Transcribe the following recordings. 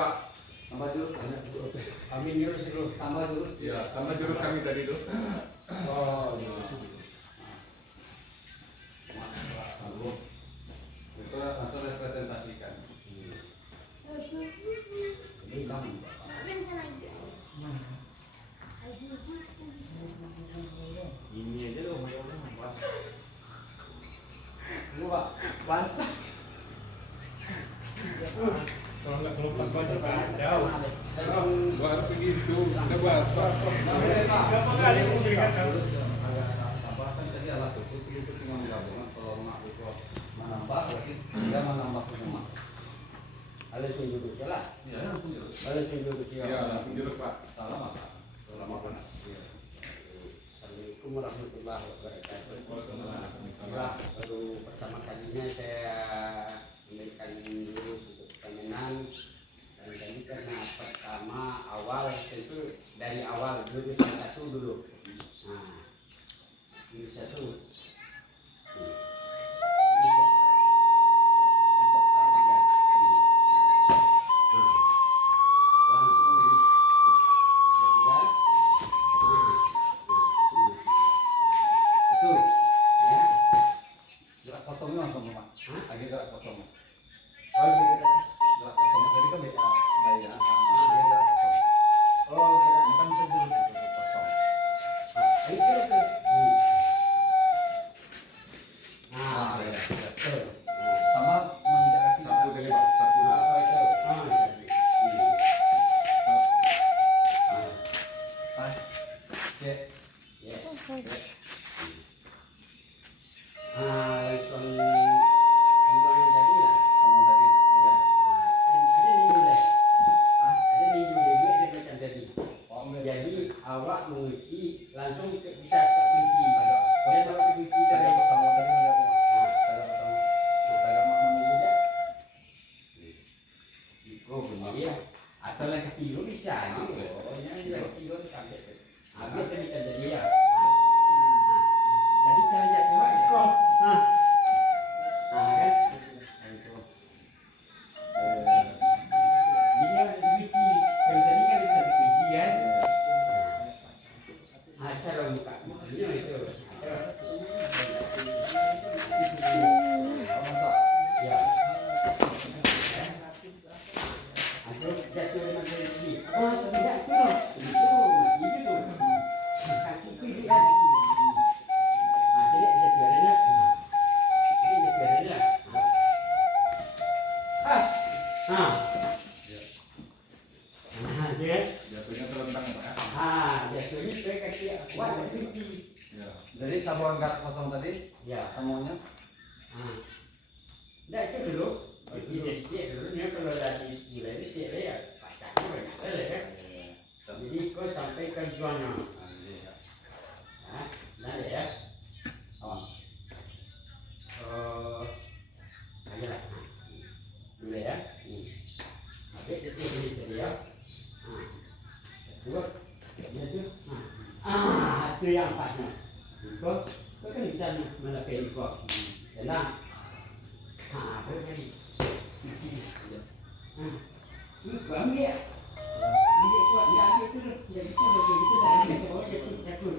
Pak. Tambah jurus. Amin jurus dulu. Tambah jurus. Ya, tambah jurus kami tadi itu. Oh, iya. Itu atau representasikan. Ini bang. Ini aja loh, basah. Lu Pak, basah. Kalau nggak kelupas baca kacau. Gua harus begitu, udah basah. Berapa kali aku berikan kamu? Apa kan tadi alat itu tinggal menggabungkan kalau mak itu menambah berarti dia menambah semua. Ada sujud lah. Ya, langsung jurus. Ada sujud Ya, langsung jurus Pak. Salam apa? Salam apa? Assalamualaikum warahmatullahi wabarakatuh. Waalaikumsalam. Baru pertama kalinya saya memberikan dulu untuk pertanyaan dan tadi karena pertama awal itu dari awal dulu satu dulu. Nah, ini satu. Gerak kosongnya langsung Pak. Lagi gerak kosong. Oh, gitu. Gerak kosong tadi kan beda dia gerak kosong. Oh, kira. Ini kan bisa jurus itu kosong. Itu tuh. Ah, Nah, ya. betul. Sama menginjak kaki. Satu dari Pak, satu. Oh, itu. Oh, jadi. Pas. Cek. Ya. Langsung pembuangan tadi lah. Sama tadi. Ya. Ada minggu deh. Ah, Ada minggu deh ada macam tadi. oh enggak. Jadi awak mengunci langsung bisa terkunci. Dan kalau terkunci Saya tadi. pertama tadi melihat saya pertama. Saya mak menunggu. Oh benar ya. Atau lagi tidur bisa. Oh ini lagi tidur sampai. Habis tadi kan jadi ya. Jadi caranya coba scroll. Nah kan. Itu. Ini ada kunci. Yang tadi kan bisa dikunci kan. Cara buka. Ini itu. Oh, masa? Ya. Aku jatuh dengan sini. Oh, tidak itu loh. Itu ini tuh. Kaki kiri kan. Ah, jadi ada suaranya. Ini ada suaranya. As. Nah. Nah, dia. Jatuhnya terlentang ya Pak ya. Ah, jatuhnya saya kasih kuat kunci. Ya. Jadi sabuan gerak kosong tadi Ya. semuanya Ah. Nah, itu dulu. Dia dulu dia kalau dari mulai ini dia ya pacaknya banyak kan. Jadi kau sampai ke juana. Nah ya. oh. Ayolah. Dulu ya. Oke, itu tadi ya. Dua. Ya tu. Itu yang pasnya. Kau kan bisa melakukan kau. Enak. Apa tadi? Ini bang ya. Ambil kau, dia ambil tu. Dia itu dah ambil ke bawah dia tu jatuh.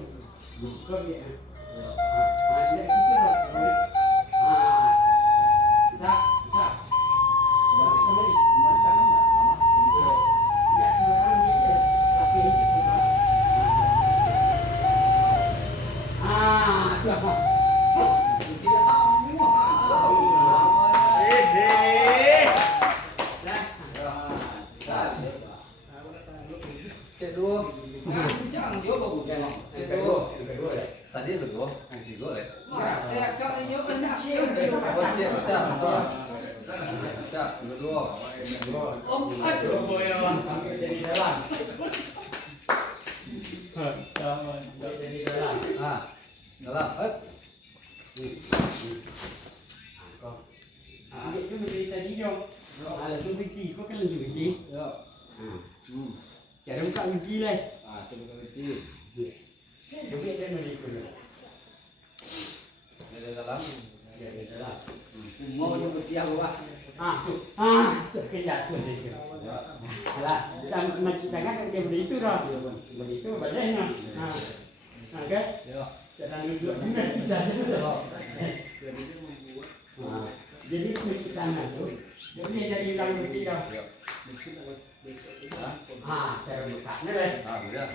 Kau dia. Dia itu loh. Tak. Kembali kanan enggak? Lama. Ya, sekarang dia pakai ini pun. Itu apa? Tidak sama. Cek dulu. Yang kedua ya. Tadi udah dua, yang tiga ya. Om, Oh, siap, pecah. Pecah, udah dua. aduh, sampai jadi dalam. Sampai jadi dalam. Nah, dalam. Ambil tu dari tadi jom. Ada tu kunci, kau kan kunci kunci. Ya. Cara buka kunci lah. Ah, coba kunci. Coba dia beri kunci. Ada dalam. Dia dalam. Mau nyebut dia luar. Kejatuh itu. Alah, jangan dia begitu dah. Begitu badannya. Oke. Jangan duduk bisa jadi kita masuk. Jadi jadi hilang bersih dah. Cara bukanya deh. Udah.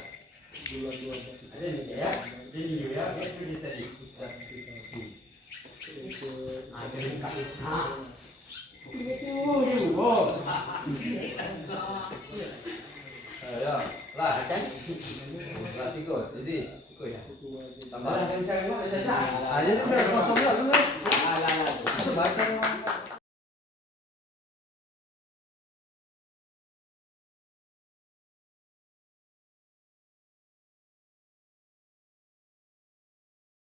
Ada ni ya. Jadi ya, itu di tadi. Jadi buka. Itu juga. Ya, lah. Kan? Lah tikus. Jadi tikus ya. Tambah. Yang saya mau ada saja. Jadi udah kosong ya, lu. Alah. Itu baca